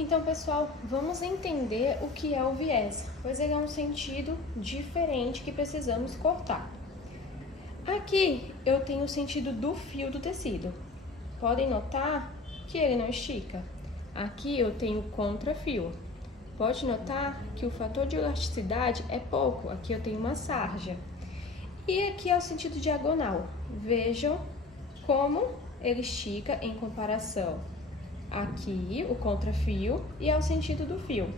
Então, pessoal, vamos entender o que é o viés, pois ele é um sentido diferente que precisamos cortar. Aqui eu tenho o sentido do fio do tecido. Podem notar que ele não estica. Aqui eu tenho contrafio. Pode notar que o fator de elasticidade é pouco. Aqui eu tenho uma sarja. E aqui é o sentido diagonal. Vejam como ele estica em comparação aqui o contrafio e ao sentido do fio.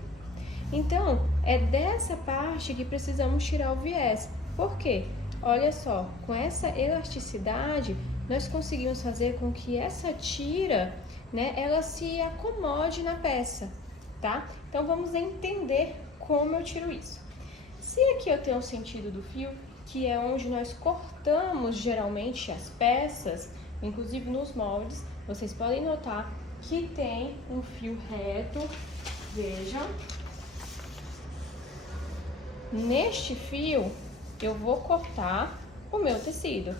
Então, é dessa parte que precisamos tirar o viés. Por quê? Olha só, com essa elasticidade, nós conseguimos fazer com que essa tira, ela se acomode na peça, tá? Então, vamos entender como eu tiro isso. Se aqui eu tenho o sentido do fio, que é onde nós cortamos geralmente as peças, inclusive nos moldes, vocês podem notar que tem um fio reto, vejam. Neste fio, eu vou cortar o meu tecido.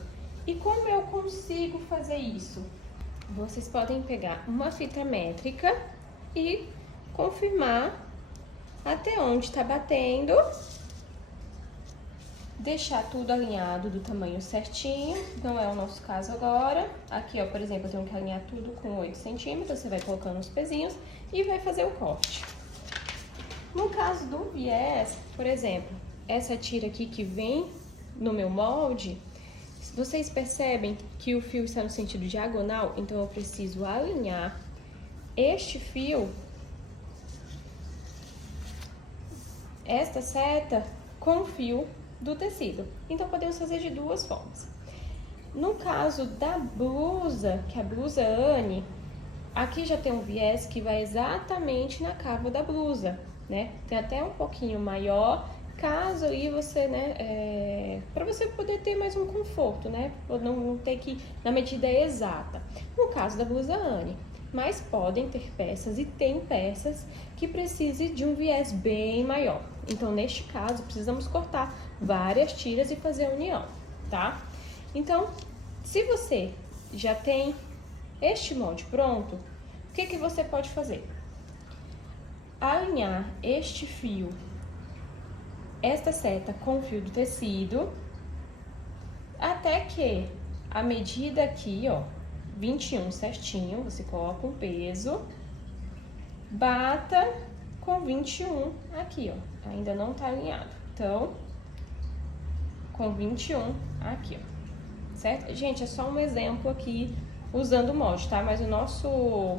E como eu consigo fazer isso? Vocês podem pegar uma fita métrica e confirmar até onde está batendo. Deixar tudo alinhado do tamanho certinho, não é o nosso caso agora. Aqui, ó, por exemplo, eu tenho que alinhar tudo com 8 centímetros, você vai colocando os pezinhos e vai fazer o corte. No caso do viés, por exemplo, essa tira aqui que vem no meu molde, vocês percebem que o fio está no sentido diagonal, então eu preciso alinhar este fio, esta seta, com o fio do tecido. Então, podemos fazer de duas formas. No caso da blusa, que é a blusa Anne, aqui já tem um viés que vai exatamente na cava da blusa, né? Tem até um pouquinho maior, caso aí você, para você poder ter mais um conforto, né? Não ter que ir na medida exata. No caso da blusa Anne, mas podem ter peças e tem peças que precisem de um viés bem maior. Então, neste caso, precisamos cortar várias tiras e fazer a união, tá? Então, se você já tem este molde pronto, o que você pode fazer? Alinhar este fio, esta seta com o fio do tecido, até que a medida aqui, ó, 21 certinho, você coloca um peso, bata com 21 aqui, ó, ainda não tá alinhado. Então, com 21 aqui, ó, certo? Gente, é só um exemplo aqui usando o molde, tá? Mas o nosso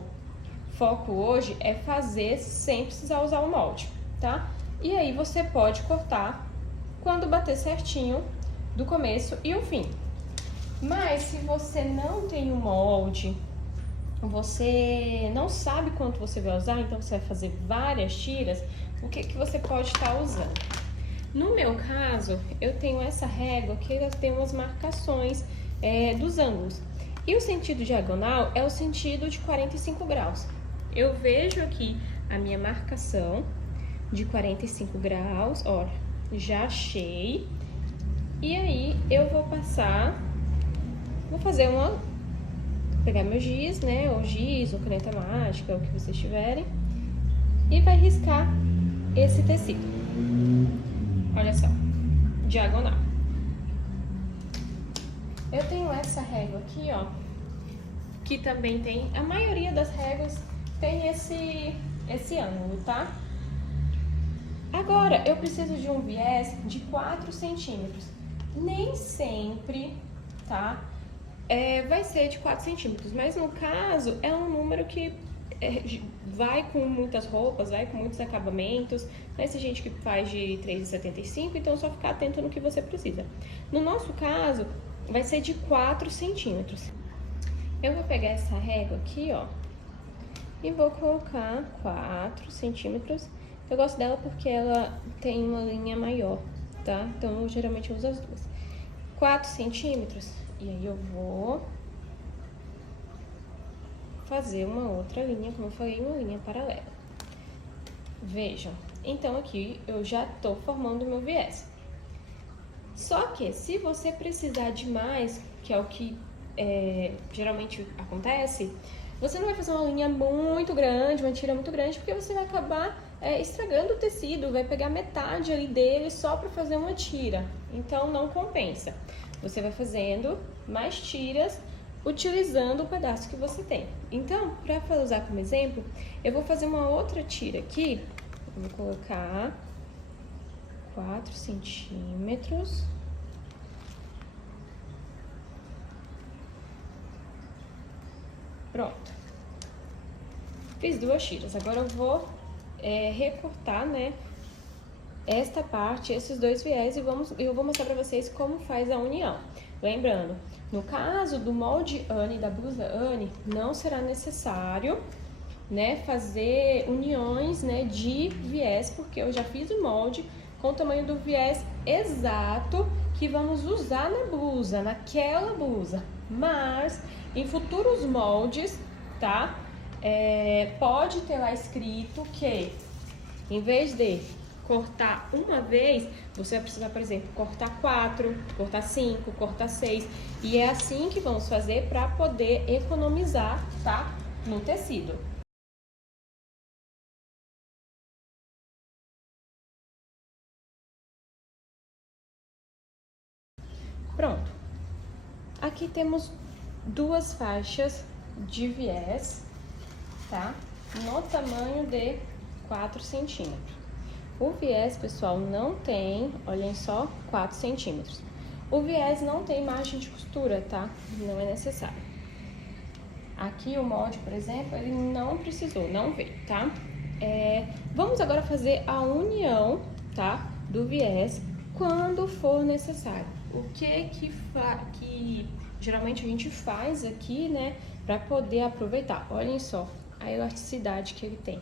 foco hoje é fazer sem precisar usar o molde, tá? E aí você pode cortar quando bater certinho do começo e o fim. Mas se você não tem o molde, você não sabe quanto você vai usar, então você vai fazer várias tiras, o que você pode estar usando? No meu caso, eu tenho essa régua que ela tem umas marcações dos ângulos. E o sentido diagonal é o sentido de 45 graus. Eu vejo aqui a minha marcação de 45 graus, ó, já achei. E aí eu vou passar, vou fazer pegar meu giz, né, ou giz, ou caneta mágica, o que vocês tiverem, e vai riscar esse tecido. Olha só, diagonal. Eu tenho essa régua aqui, ó, que também tem, a maioria das réguas tem esse ângulo, tá? Agora, eu preciso de um viés de 4 centímetros. Nem sempre, tá? Vai ser de 4 centímetros, mas no caso é um número que vai com muitas roupas, vai com muitos acabamentos, mas tem gente que faz de 3,75, então é só ficar atento no que você precisa. No nosso caso, vai ser de 4 centímetros. Eu vou pegar essa régua aqui, ó, e vou colocar 4 centímetros. Eu gosto dela porque ela tem uma linha maior, tá? Então, geralmente eu uso as duas. 4 centímetros, e aí eu vou fazer uma outra linha, como eu falei, uma linha paralela. Vejam, então aqui eu já tô formando o meu viés. Só que se você precisar de mais, que é o que geralmente acontece, Você não vai fazer uma linha muito grande, uma tira muito grande, porque você vai acabar estragando o tecido, vai pegar metade ali dele só para fazer uma tira. Então não compensa. Você vai fazendo mais tiras utilizando o pedaço que você tem. Então, para usar como exemplo, eu vou fazer uma outra tira aqui. Eu vou colocar 4 centímetros. Pronto. Fiz 2 tiras. Agora eu vou recortar, né, esta parte, esses 2 viés, e eu vou mostrar pra vocês como faz a união. Lembrando, no caso do molde Anne, da blusa Anne, não será necessário, né, fazer uniões, né, de viés, porque eu já fiz o molde com o tamanho do viés exato que vamos usar na blusa, naquela blusa. Mas, em futuros moldes, tá? Pode ter lá escrito que, em vez de cortar uma vez, você vai precisar, por exemplo, cortar 4, cortar 5, cortar 6. E é assim que vamos fazer para poder economizar, tá? No tecido. Pronto. Aqui temos 2 faixas de viés, tá? No tamanho de 4 centímetros. O viés, pessoal, não tem, olhem só, 4 centímetros. O viés não tem margem de costura, tá? Não é necessário. Aqui o molde, por exemplo, ele não precisou, não veio, tá? Vamos agora fazer a união, tá? Do viés quando for necessário. O que geralmente a gente faz aqui, né? Pra poder aproveitar. Olhem só a elasticidade que ele tem.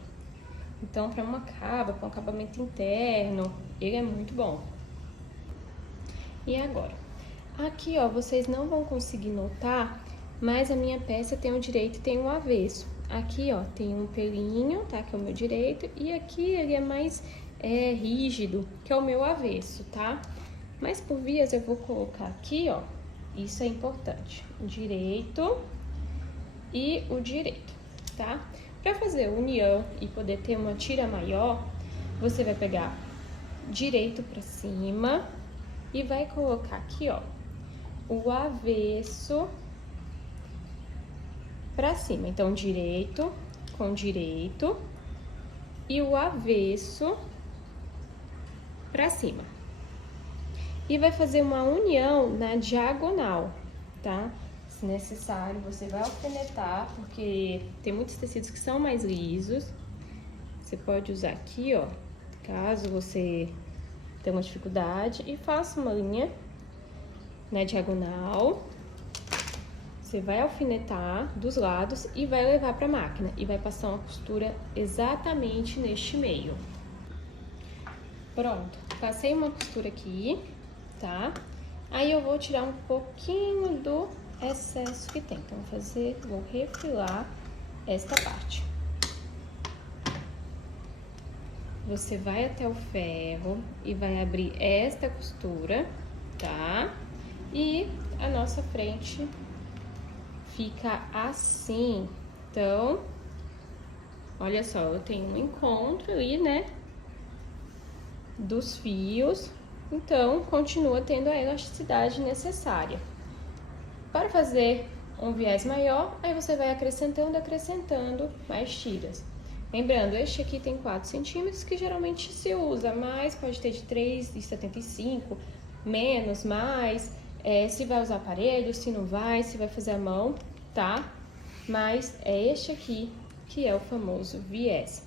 Então, para uma caba, para um acabamento interno, ele é muito bom. E agora? Aqui, ó, vocês não vão conseguir notar, mas a minha peça tem um direito e tem um avesso. Aqui, ó, tem um pelinho, tá? Que é o meu direito. E aqui ele é mais rígido, que é o meu avesso, tá? Mas por vias eu vou colocar aqui, ó. Isso é importante. O direito e o direito, tá? Para fazer união e poder ter uma tira maior, você vai pegar direito para cima e vai colocar aqui, ó, o avesso para cima. Então, direito com direito e o avesso para cima. E vai fazer uma união na diagonal, tá? Se necessário, você vai alfinetar, porque tem muitos tecidos que são mais lisos. Você pode usar aqui, ó, caso você tenha uma dificuldade, e faça uma linha na diagonal. Você vai alfinetar dos lados e vai levar para a máquina e vai passar uma costura exatamente neste meio. Pronto, passei uma costura aqui, tá? Aí eu vou tirar um pouquinho do excesso que tem. Então, vou refilar esta parte. Você vai até o ferro e vai abrir esta costura, tá? E a nossa frente fica assim. Então, olha só, eu tenho um encontro ali, né? Dos fios. Então, continua tendo a elasticidade necessária. Para fazer um viés maior, aí você vai acrescentando mais tiras. Lembrando, este aqui tem 4 centímetros, que geralmente se usa, mas pode ter de 3,75, menos, mais. Se vai usar aparelho, se não vai, se vai fazer a mão, tá? Mas é este aqui que é o famoso viés.